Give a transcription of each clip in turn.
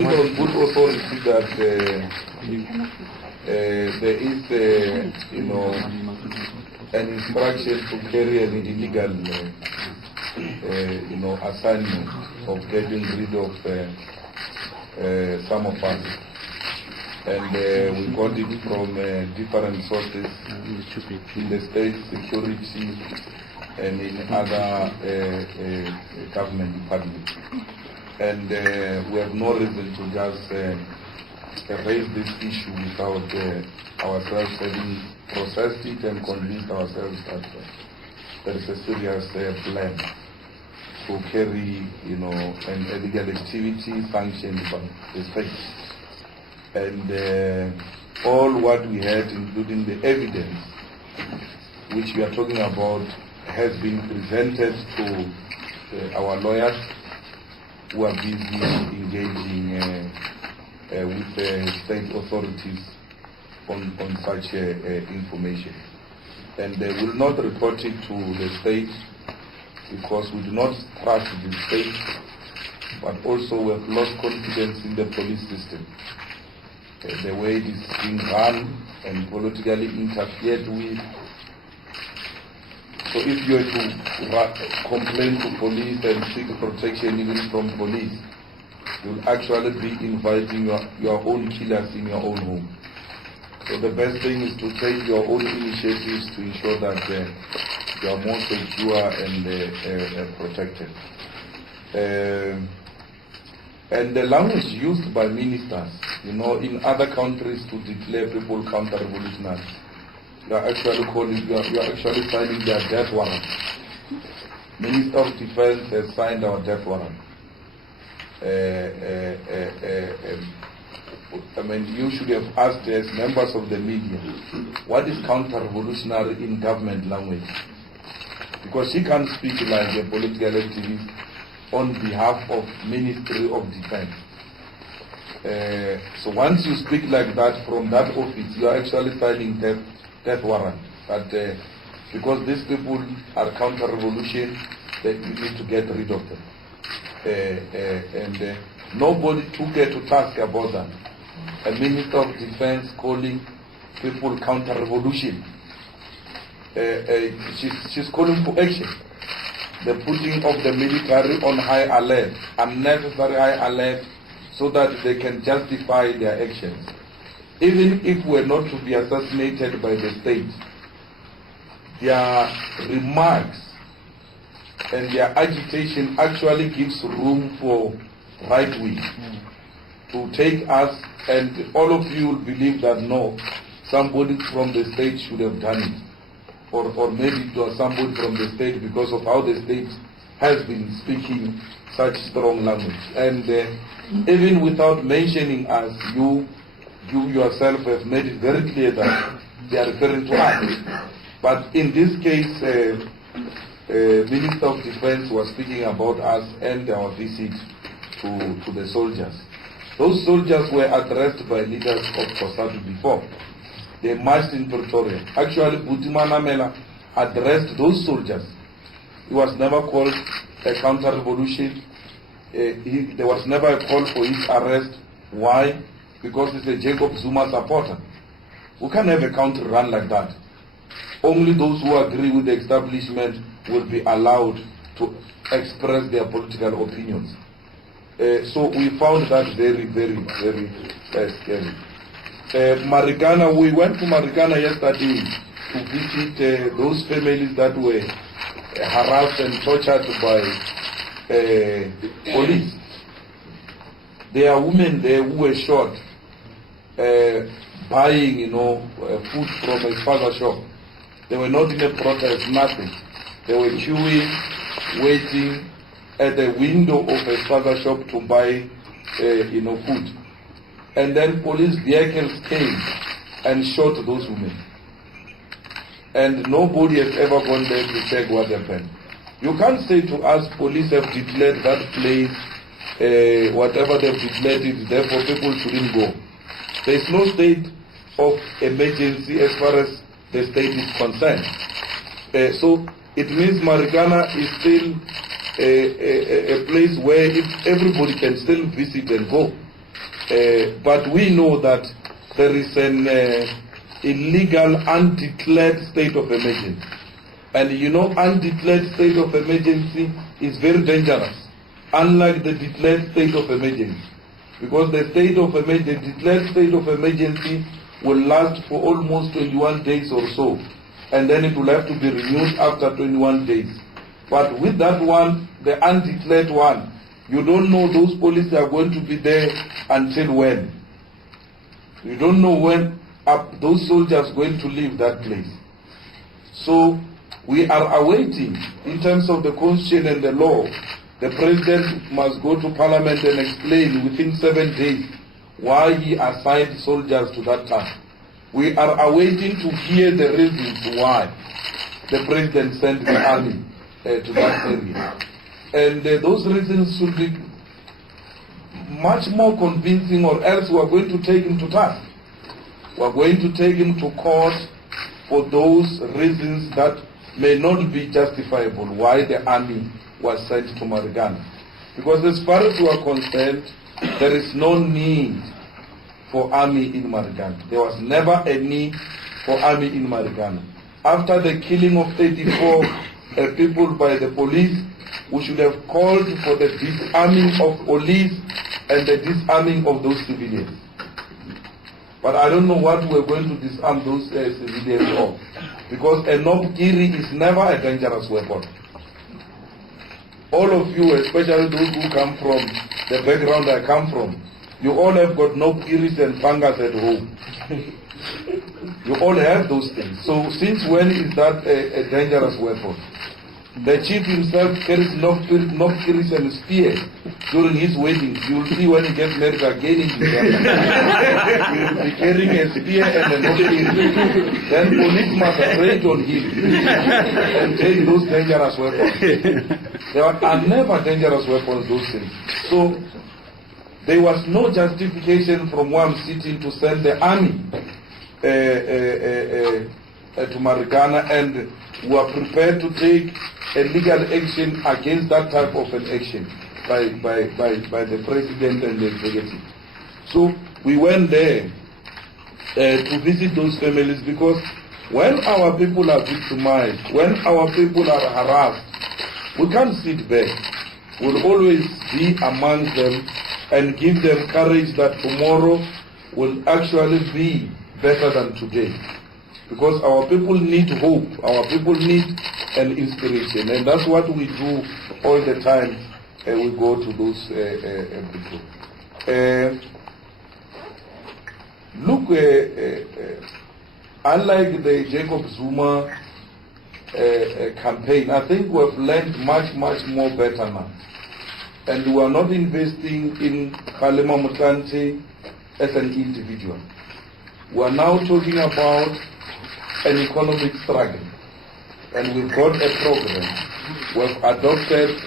On good authority that there is, an instruction to carry an illegal, assignment of getting rid of some of us, and we got it from different sources in the state security and in other government departments. And we have no reason to just raise this issue without ourselves having processed it and convinced ourselves that there is a serious plan to carry, an illegal activity sanctioned by the state. And all what we had, including the evidence which we are talking about, has been presented to our lawyers, who are busy engaging with the state authorities on such information. And they will not report it to the state because we do not trust the state, but also we have lost confidence in the police system. The way it is being run and politically interfered with. So if you are to complain to police and seek protection even from police, you'll actually be inviting your own killers in your own home. So the best thing is to take your own initiatives to ensure that you are more secure and protected. And the language used by ministers, in other countries to declare people counter-revolutionary, you are actually signing their death warrant. Minister of Defense has signed our death warrant. You should have asked as members of the media, what is counter-revolutionary in government language? Because she can't speak like a political activist on behalf of Ministry of Defense. So once you speak like that from that office, you are actually signing death warrant. But because these people are counter-revolution, that you need to get rid of them. And nobody took her to task about that. A Minister of Defense calling people counter-revolution. She's calling for action. The putting of the military on high alert, unnecessary high alert, so that they can justify their actions. Even if we're not to be assassinated by the state, their remarks and their agitation actually gives room for right wing to take us, and all of you will believe that no, somebody from the state should have done it, or maybe it was somebody from the state because of how the state has been speaking such strong language. And even without mentioning us, you yourself have made it very clear that they are referring to us. But in this case, Minister of Defense was speaking about us and our visit to the soldiers. Those soldiers were addressed by leaders of COSATU before. They marched in Pretoria. Actually, Namela addressed those soldiers. He was never called a counter-revolution. There was never a call for his arrest. Why? Because he's a Jacob Zuma supporter. We can't have a country run like that. Only those who agree with the establishment will be allowed to express their political opinions. So we found that very, very, very scary. Marikana, we went to Marikana yesterday to visit those families that were harassed and tortured by police. There are women there who were shot buying, food from a spaza shop. They were not in a protest, nothing. They were queuing, waiting at the window of a spaza shop to buy, food. And then police vehicles came and shot those women. And nobody has ever gone there to check what happened. You can't say to us, police have declared that place, whatever they've declared it, therefore people shouldn't go. There is no state of emergency as far as the state is concerned. So it means Marikana is still a place where everybody can still visit and go. But we know that there is an illegal undeclared state of emergency. And you know, undeclared state of emergency is very dangerous, unlike the declared state of emergency. Because the declared state of emergency will last for almost 21 days or so, and then it will have to be renewed after 21 days. But with that one, the undeclared one, you don't know those police are going to be there until when. You don't know when those soldiers are going to leave that place. So we are awaiting, in terms of the constitution and the law, the president must go to parliament and explain within 7 days why he assigned soldiers to that task. We are awaiting to hear the reasons why the president sent the army to that area. And those reasons should be much more convincing, or else we are going to take him to task. We are going to take him to court for those reasons that may not be justifiable why the army was sent to Marikana. Because as far as we are concerned, there is no need for army in Marikana. There was never a need for army in Marikana. After the killing of 34 people by the police, we should have called for the disarming of police and the disarming of those civilians. But I don't know what we're going to disarm those civilians of. Because a knob-kiri is never a dangerous weapon. All of you, especially those who come from the background I come from, you all have got knob-kiris and pangas at home. You all have those things. So since when is that a dangerous weapon? The chief himself carries knob-kiris and spears during his weddings. You will see when he gets married again in December. He will be carrying a spear and a knob-kiri. Then police must raid on him and take those dangerous weapons. There are never dangerous weapons, those things. So there was no justification from where I'm sitting to send the army to Marikana, and we are prepared to take a legal action against that type of an action by the president and the executive. So we went there to visit those families, because when our people are victimized, when our people are harassed, we can't sit back. We'll always be among them and give them courage that tomorrow will actually be better than today. Because our people need hope, our people need an inspiration, and that's what we do all the time. We go to those people. Look, unlike the Jacob Zuma campaign, I think we have learned much more better now. And we are not investing in Malema Motlanthe as an individual. We are now talking about an economic struggle. And we've got a program. We've adopted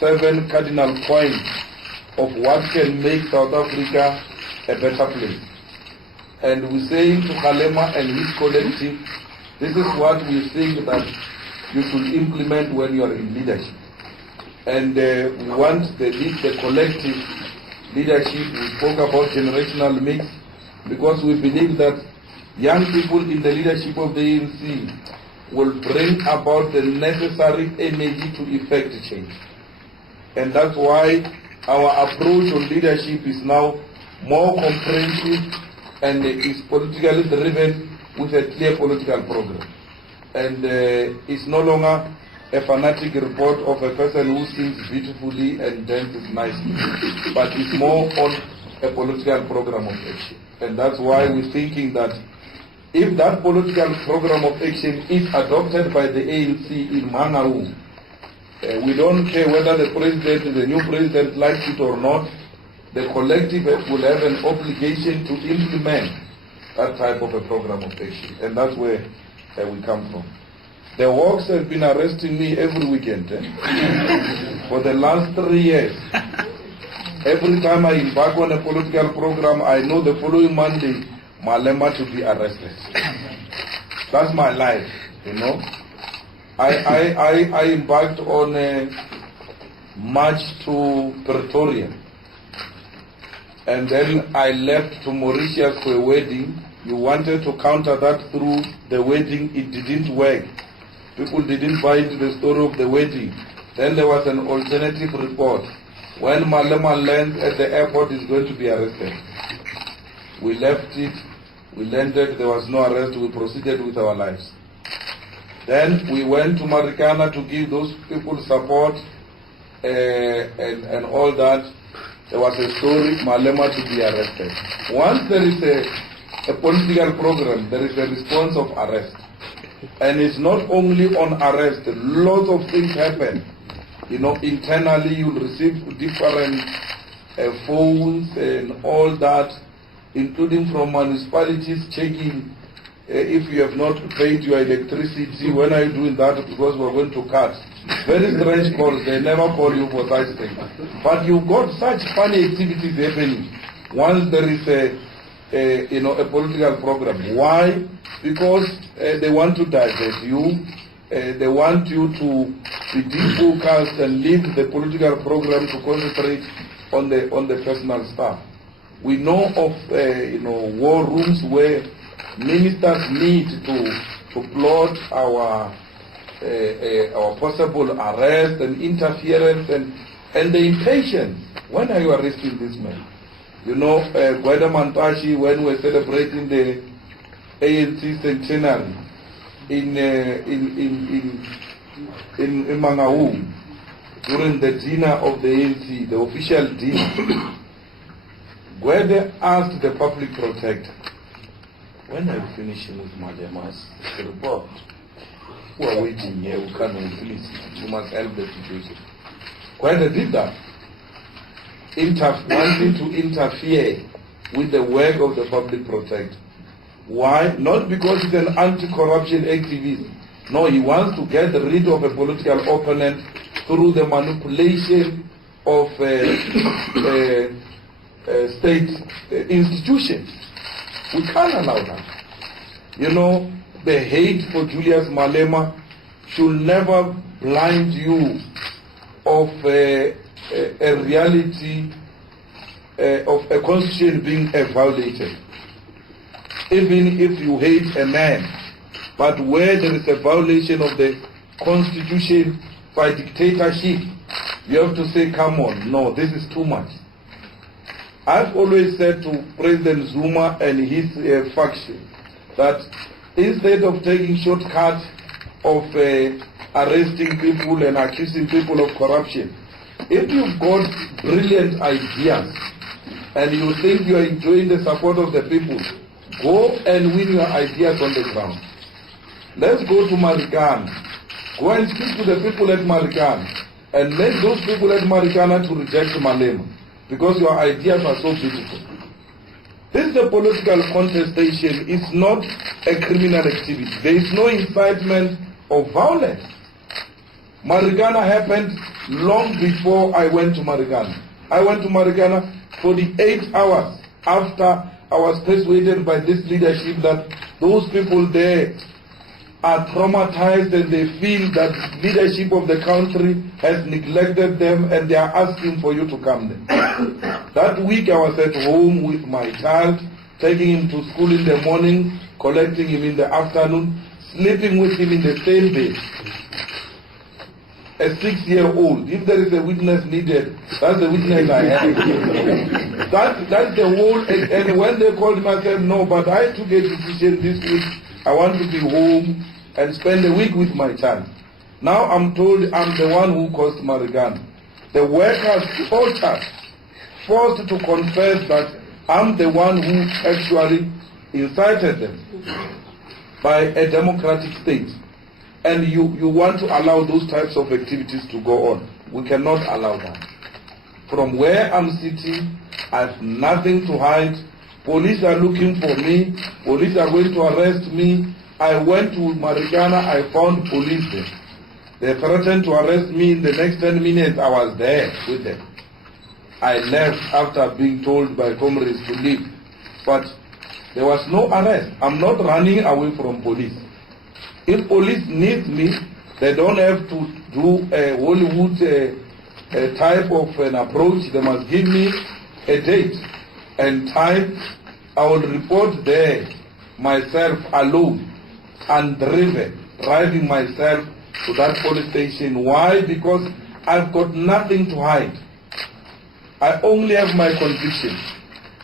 7 cardinal points of what can make South Africa a better place. And we're saying to Malema and his collective, this is what we think that you should implement when you are in leadership. And we want the collective leadership. We spoke about generational mix, because we believe that young people in the leadership of the ANC will bring about the necessary energy to effect change. And that's why our approach on leadership is now more comprehensive and is politically driven with a clear political program. And it's no longer a fanatic report of a person who sings beautifully and dances nicely, but it's more on a political program of action. And that's why we're thinking that if that political program of action is adopted by the ANC in Mangaung, we don't care whether the new president likes it or not, the collective will have an obligation to implement that type of a program of action. And that's where we come from. The Hawks have been arresting me every weekend for the last 3 years. Every time I embark on a political program, I know the following Monday, Malema to be arrested. That's my life, you know. I embarked on a march to Pretoria. and then I left to Mauritius for a wedding. You wanted to counter that through the wedding, it didn't work. People didn't buy into the story of the wedding. Then there was an alternative report. When Malema lands at the airport, he's going to be arrested. We left it, we landed, there was no arrest, we proceeded with our lives. Then we went to Marikana to give those people support and all that. There was a story, Malema to be arrested. Once there is a political program, there is a response of arrest. And it's not only on arrest, lots of things happen. You know, internally you'll receive different phones and all that, including from municipalities checking if you have not paid your electricity. When are you doing that? Because we're going to cut. Very strange calls. They never call you for such things. But you've got such funny activities happening once there is a political program. Why? Because they want to divert you. They want you to be defocused and leave the political program to concentrate on the personal stuff. We know of war rooms where ministers need to plot our possible arrest and interference and the impatience. When are you arresting this man? You know, Gweda Mantashi, when we're celebrating the ANC centenary in Mangaung, during the dinner of the ANC, the official dinner, Gwede asked the public protector, when are you finishing with Malema's report? Who are waiting here, who can't finish it? You must help the situation. Gwede did that, wanting to interfere with the work of the public protector. Why? Not because he's an anti-corruption activist. No, he wants to get rid of a political opponent through the manipulation of state institutions. We can't allow that. You know, the hate for Julius Malema should never blind you of a reality of a constitution being violated. Even if you hate a man, but where there is a violation of the constitution by dictatorship, you have to say, come on, no, this is too much. I've always said to President Zuma and his faction that instead of taking shortcuts of arresting people and accusing people of corruption, if you've got brilliant ideas and you think you are enjoying the support of the people, go and win your ideas on the ground. Let's go to Marikana. Go and speak to the people at Marikana and make those people at Marikana to reject Malema because your ideas are so beautiful. This is a political contestation. It's not a criminal activity. There is no incitement of violence. Marikana happened long before I went to Marikana. I went to Marikana 48 hours after I was persuaded by this leadership that those people there are traumatized and they feel that leadership of the country has neglected them and they are asking for you to come there. That week I was at home with my child, taking him to school in the morning, collecting him in the afternoon, sleeping with him in the same bed. A 6-year-old, if there is a witness needed, that's the witness I have. That's the whole, and when they called me, I said, no, but I took a decision this week. I want to be home and spend a week with my child. Now I'm told I'm the one who caused Marikana. The workers, tortured, forced to confess that I'm the one who actually incited them by a democratic state. And you want to allow those types of activities to go on. We cannot allow that. From where I'm sitting, I have nothing to hide. Police are looking for me. Police are going to arrest me. I went to Marikana, I found police there. They threatened to arrest me. In the next 10 minutes, I was there with them. I left after being told by comrades to leave. But there was no arrest. I'm not running away from police. If police need me, they don't have to do a Hollywood type of an approach. They must give me a date. and time, I will report there myself alone, undriven, driving myself to that police station. Why? Because I've got nothing to hide. I only have my conviction.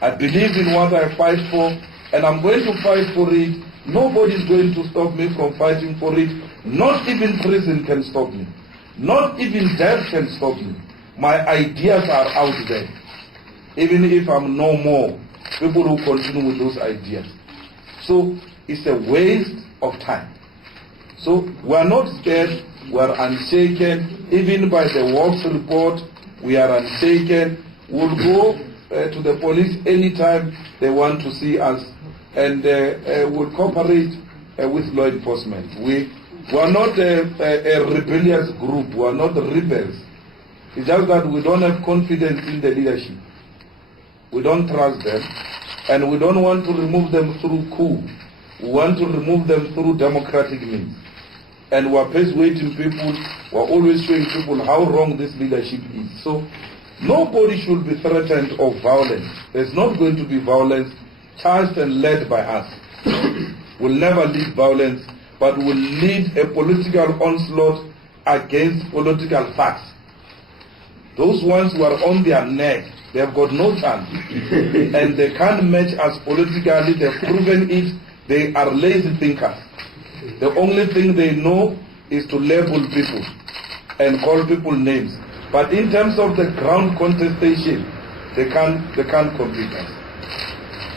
I believe in what I fight for, and I'm going to fight for it. Nobody is going to stop me from fighting for it. Not even prison can stop me. Not even death can stop me. My ideas are out there. Even if I'm no more, people will continue with those ideas. So it's a waste of time. So we are not scared, we are unshaken. Even by the works report, we are unshaken. We'll go to the police anytime they want to see us, and we'll cooperate with law enforcement. We are not a rebellious group, we are not rebels. It's just that we don't have confidence in the leadership. We don't trust them, and we don't want to remove them through coup. We want to remove them through democratic means. And we are persuading people, we are always showing people how wrong this leadership is. So nobody should be threatened of violence. There's not going to be violence charged and led by us. We'll never lead violence, but we'll lead a political onslaught against political facts. Those ones who are on their neck, they have got no chance. And they can't match us politically. They've proven it. They are lazy thinkers. The only thing they know is to label people and call people names. But in terms of the ground contestation, they can't compete us.